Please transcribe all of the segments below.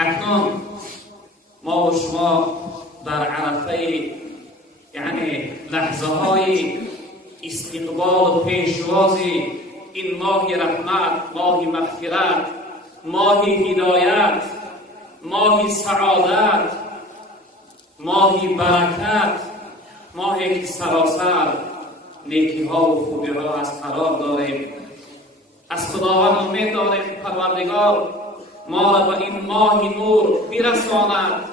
اکنون ما و شما در عرفه لحظه های استقبال و پیشواز این ماه رحمت، ماه مغفرت، ماه هدایت، ماه سعادت، ماه برکت، ماهی که سراسر نیکی ها و خوبی ها از قرار داریم. از خداوند امید داریم پروردگار ما را به این ماه نور برساند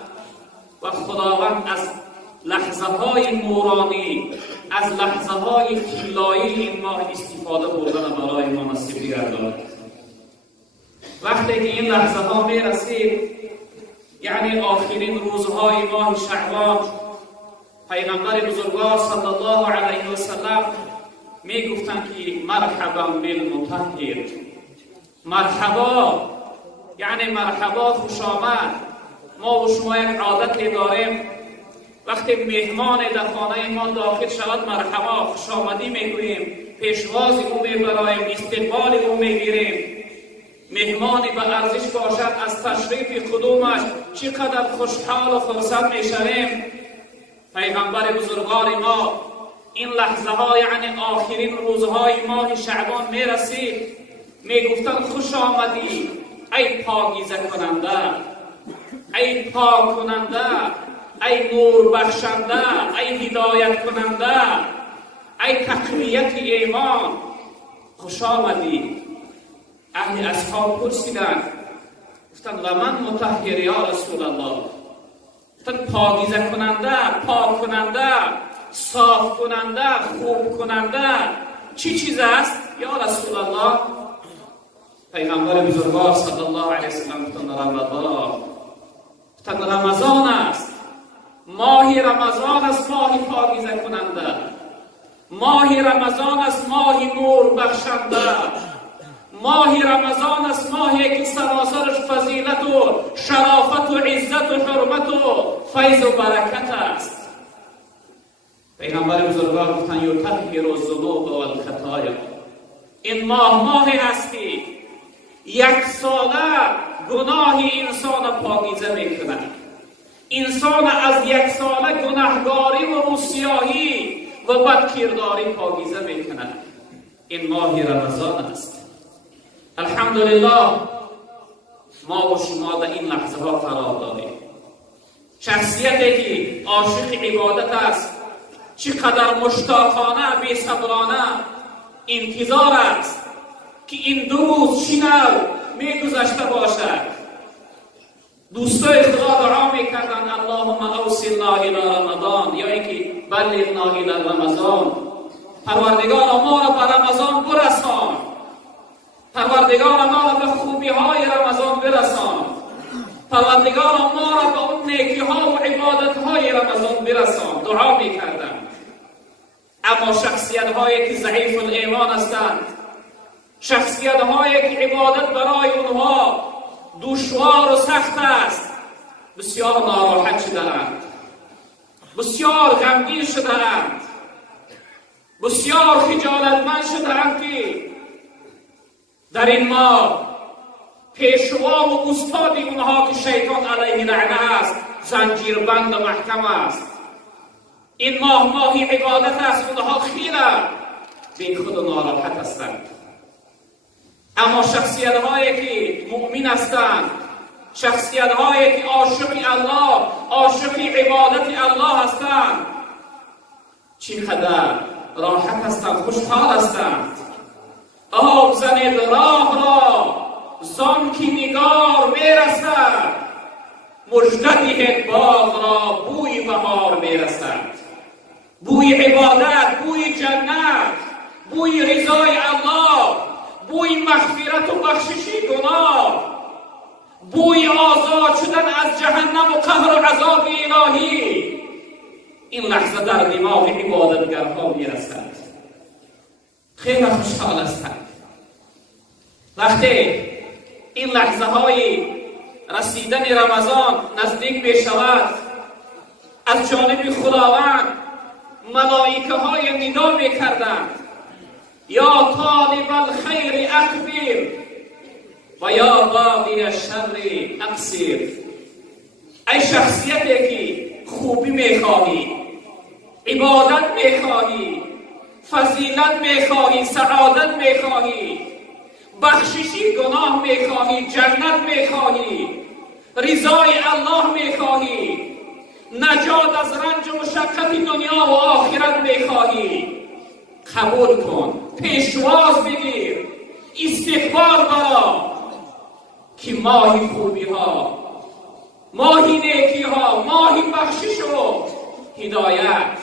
و خداوند از لحظه های نورانی، از لحظه های طلایی این ماه استفاده بردن برای ما نصیب بگرداند. وقتی که این لحظه ها می رسید، یعنی آخرین روزهای ماه شعبان، پیغمبر بزرگوار صلی الله علیه و سلم می گفتند که مرحبا بالمطهر، مرحبا، یعنی مرحبا، خوش آمد. ما و شما یک عادتی داریم وقتی مهمان در خانه ما داخل شود مرحبا، خوش آمدی میگوییم، پیشواز او میبراییم، استقبال او میگیریم. مهمانی به ارزش باشد از تشریف قدومش چقدر خوشحال و خرسند میشویم. پیغمبر بزرگوار ما این لحظه ها، یعنی آخرین روزهای ماه شعبان میرسید، میگفتند خوش آمدی ای پاکیزه کننده، ای پاک کننده، ای نور بخشنده، ای هدایت کننده، ای تقویت ایمان، خوش آمدی. اهل اصحاب پرسیدند، گفتند و من مطهر یا رسول الله، گفتند پاکیزه کننده، پاک کننده، صاف کننده، خوب کننده چی چیز است یا رسول الله؟ پیغمبر بزرگوار صلی الله علیه وسلم گفتند رمضان، گفتند رمضان است، ماه رمضان است، ماه پاکیزه کننده، ماه رمضان است، ماه نور بخشنده، ماه رمضان است، ماهی که سراسرش فضیلت و شرافت و عزت و حرمت و فیض و برکت است. پیغمبر بزرگوار گفتند یطهر الذنوب والخطایا، این ماهی است که یک ساله گناه انسان پاکیزه میکند. انسان از یک ساله گناهگاری و سیاهی و بدکرداری پاکیزه میکند. این ماه رمضان است. الحمدلله ما و شما در این لحظه ها قرار داریم. شخصیتی که عاشق عبادت است چقدر مشتاقانه، بی‌صبرانه انتظار است که این دو روز شنو میگذشته باشد. دوستای خدا دعا میکردن اللهم اوصلنا الی رمضان، یا اینکه بلغنا الی رمضان، پروردگار ما را به رمضان برسان، پروردگار ما را به خوبی های رمضان برسان، پروردگار ما را به اون نیکی ها و عبادت های رمضان برسان. دعا میکردن. اما شخصیت هایی که ضعیف الایمان هستند، شخصیت هایی که عبادت برای اونها دشوار و سخت است، بسیار ناراحت شده‌اند، بسیار غمگین شده‌اند، بسیار خجالتمند شده‌اند که در این ماه پیشوا و استاد اونها که شیطان علیه لعنه است زنجیربند و محکم است. این ماه عبادت است، اونها خیره بی خود و ناراحت هستند. اما شخصیت هایی که مؤمن هستند، شخصیت هایی که عاشق الله، عاشق عبادت الله هستند، چقدر راحت هستند، خوشحال هستند. آب زنید راه را زان که نگار میرسد، مژده دهید باغ را بوی بهار میرسد. بوی عبادت، بوی جنت، بوی رضای الله، بوی مغفرت و بخشش گناه، بوی آزاد شدن از جهنم و قهر و عذاب الهی این لحظه در دماغ عبادتگرها میرسد. خیلی خوشحال هستند وقتی این لحظه های رسیدن رمضان نزدیک می شود. از جانب خداوند ملائکه های ندا می کردند یا طالب الخیر اقبل، و یا باقی الشر اقصر. ای شخصیتی که خوبی میخواهی، عبادت میخواهی، فضیلت میخواهی، سعادت میخواهی، بخششی گناه میخواهی، جنت میخواهی، رضای الله میخواهی، نجات از رنج و مشقت دنیا و آخرت میخواهی، قبول کن، پیشواز بگیر، استغفار برا که ماهی خوبی ها، ماهی نیکی ها، ماهی بخشش و هدایت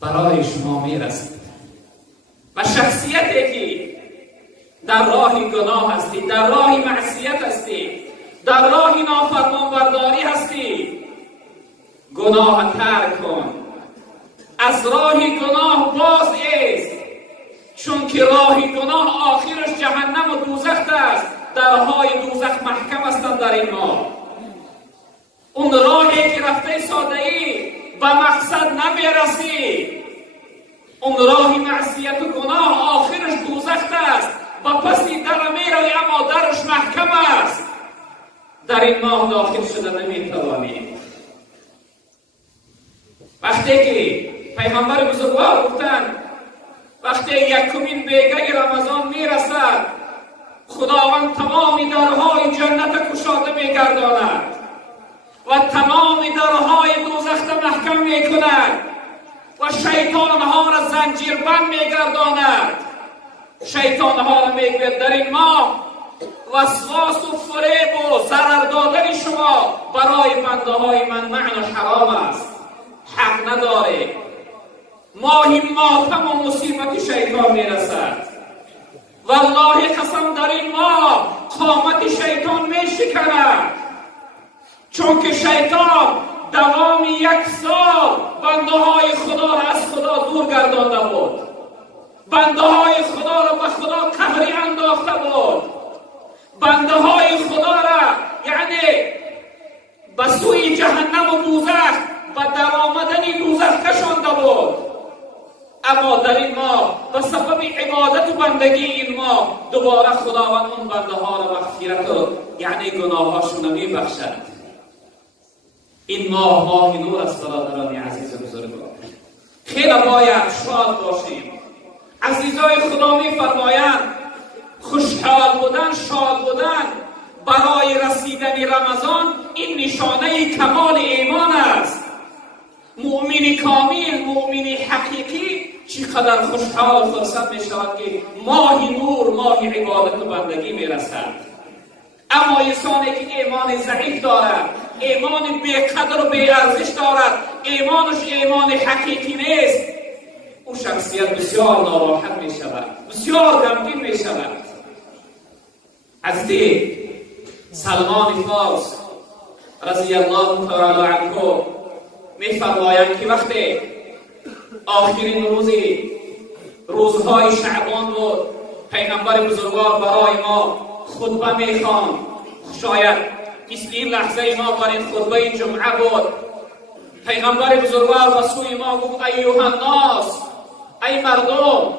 برای شما میرسید. و شخصیتی که در راه گناه هستی، در راه معصیت هستی، در راه نافرمانبرداری هستی، گناه ترک کن، از راه گناه باز ایست، چون که راه گناه آخرش جهنم و دوزخ است. درهای دوزخ محکم هستند در این ماه. اون راهی که رفته ساده‌ای به مقصد نمیرسی، اون راه معصیت و گناه آخرش دوزخ است. با پسی در میروی اما درش محکم است. در این ماه داخل شده نمیتوانی. وقتی که پیغمبر بزرگوار گفتند وقتی یکمین بیگه رمضان میرسد خداوند تمام درهای جنت کشاده میگرداند و تمام درهای دوزخ محکم میکند و شیطانها را زنجیربند میگرداند. شیطانها را میگوید در این ماه وسواس و فریب و ضرر دادن شما برای بنده های من معنی حرام است، حق نداره. ماهی ماتم و مصیبت شیطان میرسد. والله قسم در این ماه قامت شیطان میشکند، چون که شیطان دوام 1 سال بنده های خدا را از خدا دور گردانده بود، بنده های خدا را به خدا قهری انداخته بود، بنده های خدا را یعنی به سوی جهنم و دوزخ و در آمدن دوزخ کشانده بود. اما در این ماه به سبب عبادت و بندگی این ماه دوباره خداوند اون بنده ها را مغفرت و یعنی گناهاشون میبخشد. این ماه نور است برادران عزیز و بزرگوار. خیلی باید شاد باشیم. عزیزای خدا میفرمایند خوشحال بودن، شاد بودن برای رسیدن رمضان این نشانه کمال ایمان است. مؤمن کامل، مؤمن حقیقی چقدر خوشحال و فرصت می شود که ماه نور، ماه عبادت و بندگی می رسد. اما انسانی که ایمان ضعیف دارد، ایمان بی‌قدر و بی‌ارزش دارد، ایمانش ایمان حقیقی نیست، او شخصیت بسیار ناراحت می شود، بسیار غمگین می شود. حضرت سلمان فارس رضی الله تعالی عنه می فرمایند که وقتی آخرین روزهای شعبان بود، پیغمبر بزرگوار برای ما خطبه می خواند. شاید مثل این لحظه ما بر این خطبه جمعه بود. پیغمبر بزرگوار به سوی ما گفت ایها الناس، ای مردم،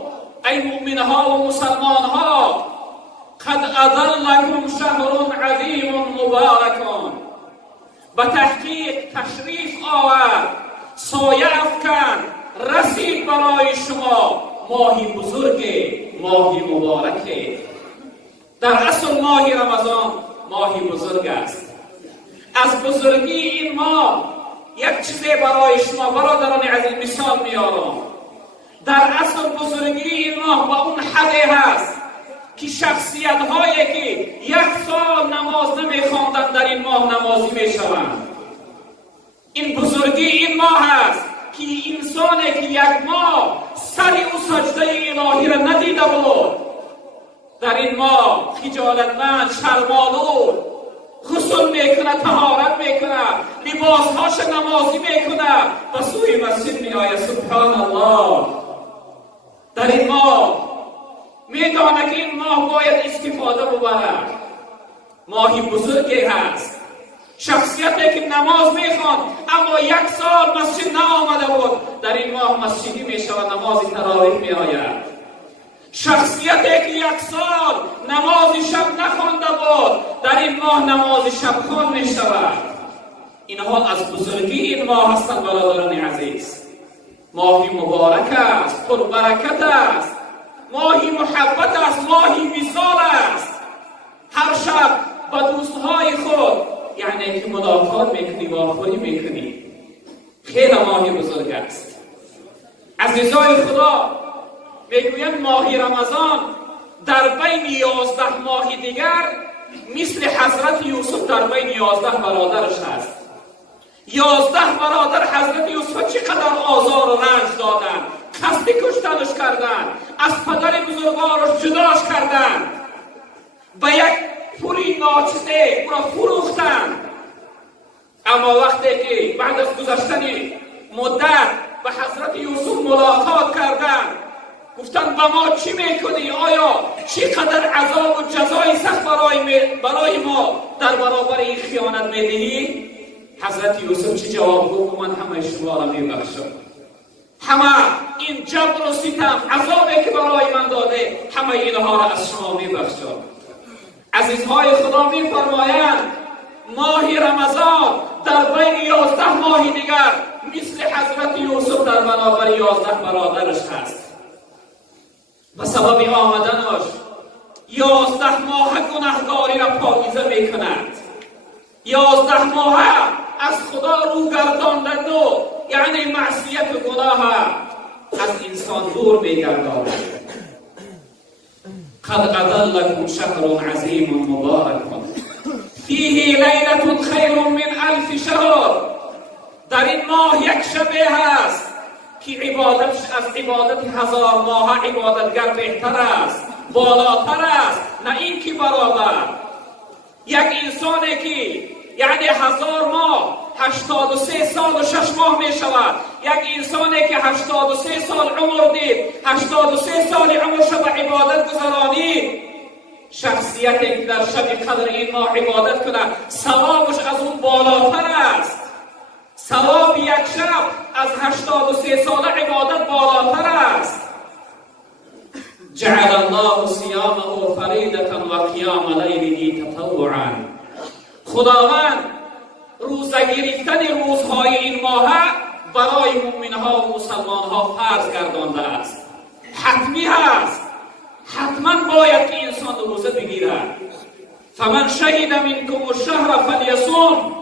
ای مؤمنها و مسلمانها، قد اظلکم شهر عظیم مبارک. به تحقیق تشریف آورد، سایه افکن، رسید برای شما ماهی بزرگ، ماهی مبارک. در اصل ماه رمضان ماهی بزرگ است. از بزرگی این ماه یک چیزی برای شما برادران عزیز مثال میارم. در اصل بزرگی این ماه با اون حدی هست که شخصیت هایی که 1 سال نماز نمیخواندن در این ماه نمازی میشوند. این بزرگی این ماه هست که انسانی که 1 ماه سر او سجده الهی را ندیده بود، در این ماه خجالتمند، شرمالود غسل میکنه، طهارت میکنه، لباسهاش نمازی میکنه، و سوی مسجد میآید. سبحان الله. در این ماه میدانه که این ماه باید استفاده ببرد. ماهی بزرگی هست. شخصیتی که نماز میخواند اما 1 سال مسجد نآمده بود، در این ماه مسجدی میشود، نماز تراویح میآید. شخصیتی که یک سال نماز شب نخوانده بود در این ماه نماز شب خوان می شود. اینها از بزرگی این ماه هستند برادران عزیز. ماهی مبارک است، پر برکت است، ماهی محبت است، ماهی وصال است. هر شب با دوستهای خود یعنی که ملاقات میکنی و آخوری میکنی. خیلی ماهی بزرگ است. عزیزای خدا میگویند ماهی رمضان در بین 11 ماه دیگر مثل حضرت یوسف در بین 11 برادرش است. 11 برادر حضرت یوسف چقدر آزار و رنج دادند، قصد کشتنش کردند، از پدر بزرگوارش جداش کردند، به یک پولی ناچیده او را فروختند. اما وقتی که بعد از گذشتن مدت به حضرت یوسف ملاقات کردند، گفتند به ما چی میکنی؟ آیا چقدر عذاب و جزای سخت برای ما در برابر این خیانت میدهی؟ حضرت یوسف چی جواب گفت؟ من همه شما را میبخشم. همه این جبر و ستم عذابی که برای من داده همه اینها را از شما میبخشم. عزیزهای خدا میفرمایند ماه رمضان در بین 11 ماه دیگر مثل حضرت یوسف در برابر 11 برادرش هست. به سبب آمدنش 11 ماه گناهکاری را پاکیزه میکند. 11 ماه از خدا رو گرداندن و یعنی معصیت و گناه از انسان دور میگرداند. قد اضلكم شهر عظیم مبارک فیه لیلة خیر من 1000 شهر. در این ماه یک شبه هست که عبادتش از عبادت 1000 ماه عبادتگر بهتر است، بالاتر است، نه این که برابر. یک انسانی که یعنی 1000 ماه 83 سال و 6 ماه می شود. یک انسانی که 83 سال عمر دید، 83 سال عمرش به عبادت گذرانید، شخصیتی که در شب قدر این ماه عبادت کنه ثوابش از اون بالاتر است. ثواب یک شب از 83 سال عبادت بالاتر است. جعل الله صیامه فریضة و قیام لیله تطوعا. خداوند روزه گرفتن روزهای این ماه برای مؤمنها و مسلمانها فرض گردانده است. حتمی هست، حتما باید که انسان روزه بگیرد. فمن شهد منکم الشهر فلیصوم.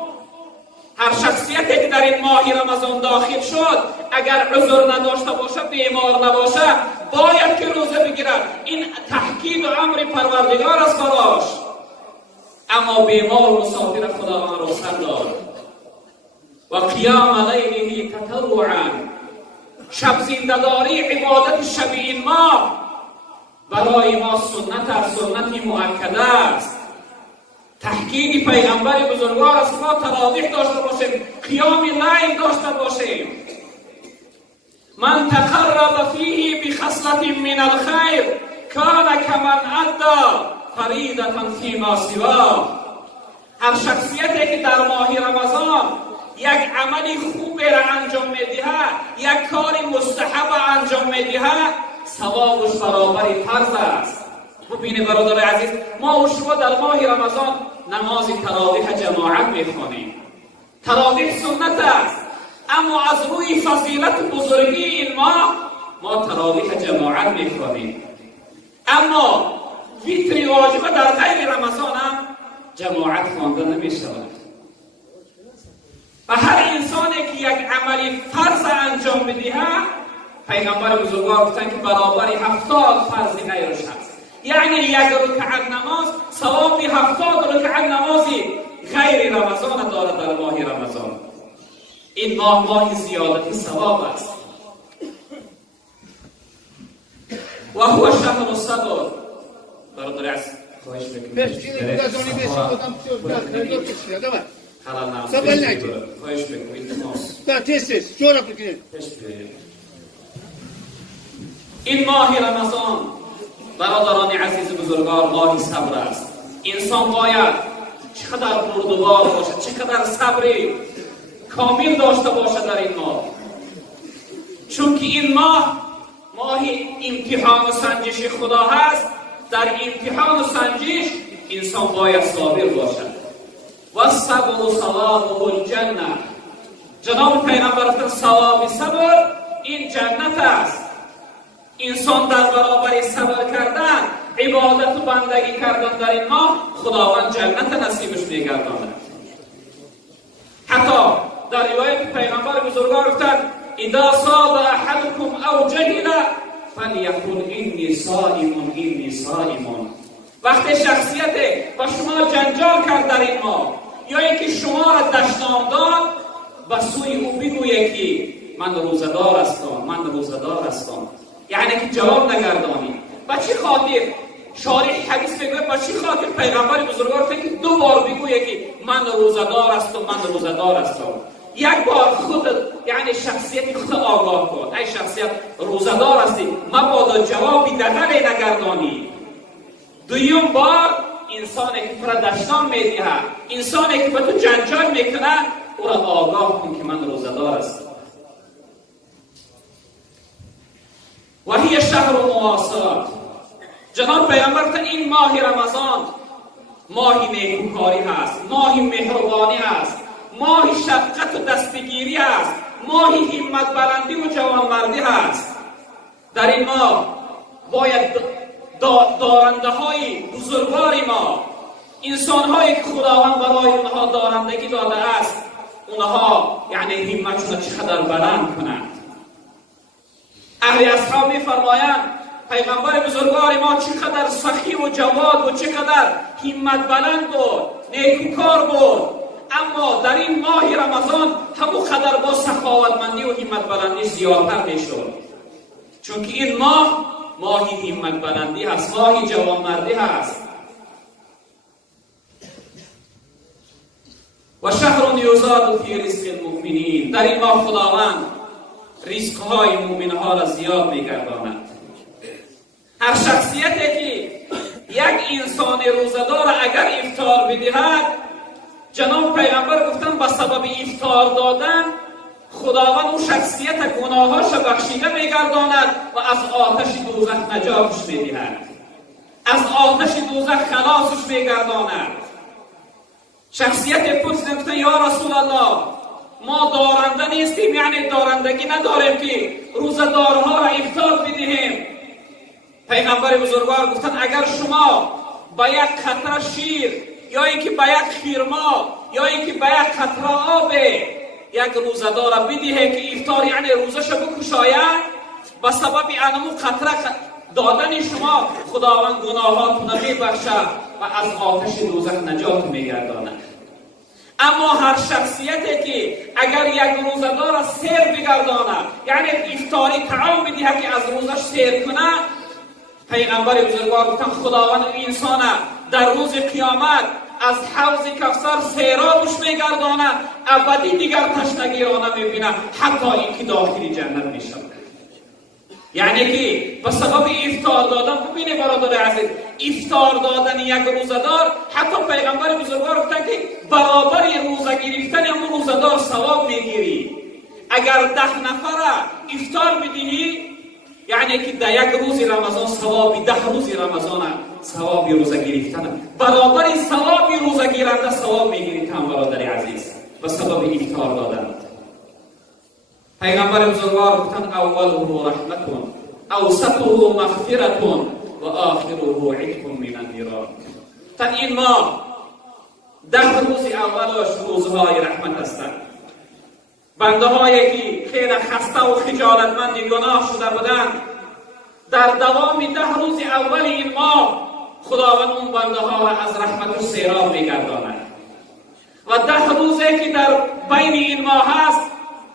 هر شخصیتی که در این ماه رمضان داخل شد اگر عذر نداشته باشه، بیمار نباشه، باید که روزه بگیرد. این تحکید و امر پروردگار است براش. اما بیمار و مسافر خداوند رخصت داد. و قیام لیله تطوعا. شب زنده‌داری عبادت شب این ماه برای ما سنتی مؤکده است. تحکید پیغمبر بزرگوار است ما تراویح داشته باشیم، قیام لیل داشته باشیم. من تقرب فیه بخصلة من الخیر کان کمن ادى فریضة فیما سواه. هر شخصیتی که در ماه رمضان یک عملی خوب را انجام میدهد، یک کاری مستحب انجام میدهد، ثوابش برابر فرض است. ببینید برادر عزیز، ما و شما در ماه رمضان نماز تراویح جماعت میخوانیم. تراویح سنت است، اما از روی فضیلت بزرگی این ماه ما تراویح جماعت میخوانیم. اما ویتر واجبه در غیر رمضان هم جماعت خوانده نمیشود. و هر انسانی که یک عملی فرض انجام بدهد، پیغمبر بزرگوار گفتند که برابر 70 فرض غیرش هست. یعنی یک رکعت نماز ثواب 70 رکعت نمازی غیر رمضان دارد در ماه رمضان. این ماه زیادتی ثواب است. و هو شهر الصبر. برادر عزیز خواهش میکنم این ماه رمضان برادران عزیز بزرگوار ماه صبر است. انسان باید چقدر بردبار باشه، چقدر صبری کامل داشته باشه در این ماه. چون که این ماه ماه امتحان و سنجش خدا هست. در امتحان و سنجش انسان باید صابر باشد. و صبر ثوابه الجنه. جناب پیغمبر گفتند ثواب صبر این جنت است. انسان در برابر صبر کردن، عبادت و بندگی کردن در این ماه، خداوند جنت نصیبش می‌گرداند. حتی در روایت پیغمبر بزرگوار گفتند اذا صاب احدكم او جهل فليقل اني صائم اني صائم. وقتی شخصیت با شما جنجال کرد در این ماه، یا اینکه شما را دشنام داد، به سوی او بگویه که من روزدار هستم، من روزدار هستم. یعنی که جواب نگردانی. با چه خاطر؟ شارح حدیث میگه با چه خاطر پیغمبر بزرگوار که دو بار بگویه که من روزدار هستم، من روزدار هستم. یک بار خود یعنی شخصیت خود آگاه کن، ای شخصیت روزدار هستی، مبادا جوابی دهنه نگردانی. دویم بار انسانی که تو را دشنام میدهه، انسانی که به تو جنجال میکنه، او را آگاه کن که من روزدار هستم. و هی شهر مواسات. جناب پیغمبر گفتند این ماه رمضان ماه نیکوکاری هست، ماه مهربانی هست، ماه شفقت و دستگیری هست، ماه همت بلندی و جوانمردی هست. در این ماه باید دارنده های بزرگوار ما، انسان هایی که خداوند برای اونها دارندگی داده است، اونها یعنی همتشون چقدر بلند کنند. اهل اصحاب میفرمایند پیغمبر بزرگوار ما چقدر سخی و جواد و چقدر همت بلند بود، نیکوکار بود، اما در این ماه رمضان همو قدر با سخاوتمندی و همت بلندی زیادتر میشد. چون که این ماه همت بلندی هست، ماه جوانمردی هست. و شهر یزاد فی رزق المؤمنین. در این ماه خداوند رزقهای مؤمنها را زیاد میگرداند. هر شخصیتی که یک انسان روزدار اگر افطار بدهد، جناب پیغمبر گفتند به سبب افطار دادن خداوند اون شخصیت گناهاش بخشیده میگرداند و از آتش دوزخ نجاتش میدهد، از آتش دوزخ خلاصش میگرداند. شخصیت پوست گفتند یا رسول الله ما دارنده نیستیم، یعنی دارندگی نداریم که روزدارها را افطار بدهیم. پیغمبر بزرگوار گفتند اگر شما با یک قطره شیر یا اینکه با یک خرما یا اینکه با یک قطره آب یک روزدار را بدهه که افطار یعنی روزش بکشاید، به سبب انمو قطره دادن شما خداوند گناهاتون را میبخشد و از آتش دوزخ نجات میگرداند. اما هر شخصیتی که اگر یک روزدار را سیر بگرداند، یعنی افطاری طعام بدهه که از روزش سیر کنه، پیغمبر بزرگوار گفتند خداوند این انسان در روز قیامت از حوض کوثر سیرابش میگرداند، ابدی دیگر تشنگی را نمیبینه حتی اینکه داخل جنت میشود. یعنی که به سبب افطار دادن، ببینید برادر عزیز، افطار دادن یک روزدار، حتی پیغمبر بزرگوار گفتند که برابر روزه گرفتن همون روزدار ثواب میگیری. اگر 10 نفر افطار بدهی، یعنی که در یک روز رمضان ثوابی 10 روز رمضان ثوابی روزه گرفتن، برابر ثوابی روزه گیرنده ثواب میگیری تام برادر عزیز به سبب افطار دادن. پیغمبر بزرگوار گفتند اوله رحمت، اوسطه مغفرت و آخره عتق من النیران. تا این ماه 10 روز اولش روزهای رحمت هستند. بنده هایی که خیلی خسته و خجالتمند گناه شده بودند، در دوام 10 روز اول این ماه خداوند اون بنده ها را از رحمت و سیراب میگرداند. و 10 روزی که در بین این ماه هست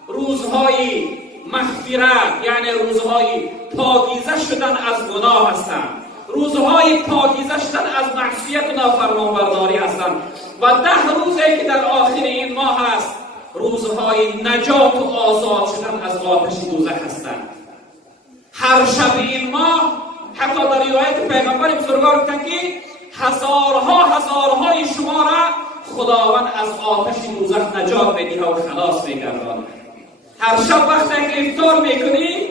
روزهای مغفرت، یعنی روزهای پاکیزه شدن از گناه هستند، روزهای پاکیزه شدن از معصیت و نافرمانبرداری هستند. و 10 روزی که در آخر این ماه هست روزهای نجات و آزاد شدن از آتش دوزخ هستند. هر شب این ماه حتی در روایت پیغمبر بزرگوار گفتند که هزارهای شما را خداوند از آتش دوزخ نجات میدهد و خلاص میگرداند. هر شب وقتی که افطار میکنی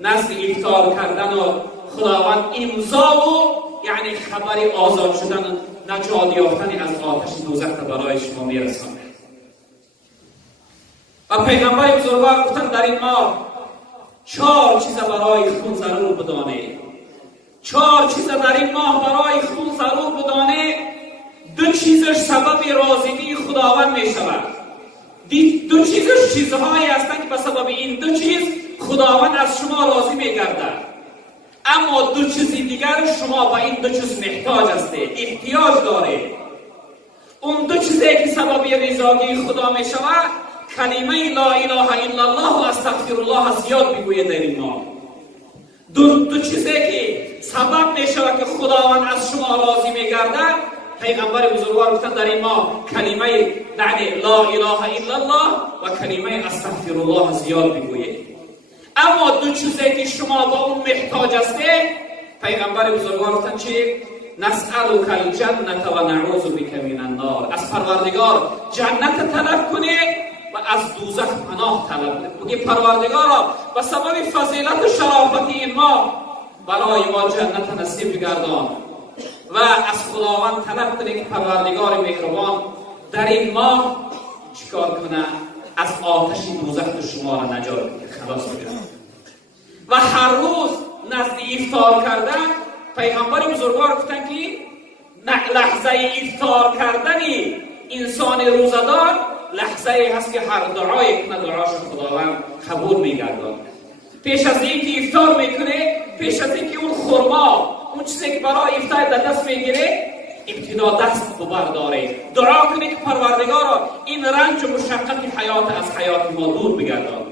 نزد افطار کردن و خداوند امضا و یعنی خبر آزاد شدن نجات یافتن از آتش دوزخ برای شما میرسانه. و پیغمبر بزرگوار گفتن در این ماه 4 چیز برای خون ضرور بدانه. 4 چیز در این ماه برای خون ضرور بدانه. 2 چیزش سبب رازگی خداوند می شود. 2 چیزش چیزهایی هستند که به سبب این 2 چیز خداوند از شما راضی می گردد. اما 2 چیز دیگر شما به این 2 چیز محتاج هستید، احتیاج داره. اون 2 چیزی که سبب رضایت خدا می شود کلمه لا اله الا الله و استغفر الله زیاد بگوید در این ماه. 2 چیزی که سبب می شود که خداوند از شما راضی می گردد، پیغمبر بزرگوار گفتن در این ماه کلمه لا اله الا الله و کلمه استغفر الله زیاد بگوید. اما 2 چیزی که شما با اون محتاج هستید، پیغمبر بزرگوار گفتن چی؟ نسألک الجنة و نعوذ بک من النار. از پروردگار جنت طلب کنید و از دوزخ پناه طلب کنید. بگید پروردگارا به سبب فضیلت و شرافت این ماه برای ما جنت نصیب بگردان و از خداوند طلب کنید که پروردگار مهربان در این ماه چیکار کنه؟ از آتش دوزخ شما را نجات بده، خلاص بده. و هر روز نزد افطار کردن پیغمبر بزرگوار گفتن که لحظه افطار کردن انسان روزدار لحظه هست که هر دعایی کنه دعاش خداوند قبول میگردد. پیش از اینکه افطار میکنه، پیش از اینکه اون خرما، اون چیزی که برای افطار در دست میگیره، ابتدا دست ببرداره، دعا کنه که پروردگارا این رنج و مشقت حیات از حیات ما دور بگردان.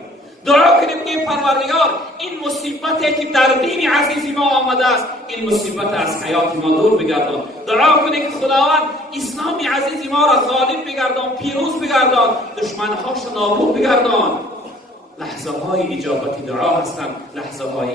دعا کنیم که پروردگار این مصیبتی که در دین عزیز ما آمده است، این مصیبت از حیات ما دور بگردان. دعا کنیم که خداوند اسلام عزیز ما را غالب بگردان، پیروز بگردان، دشمنهاش نابود بگردان. لحظه های اجابت دعا هستند، لحظه های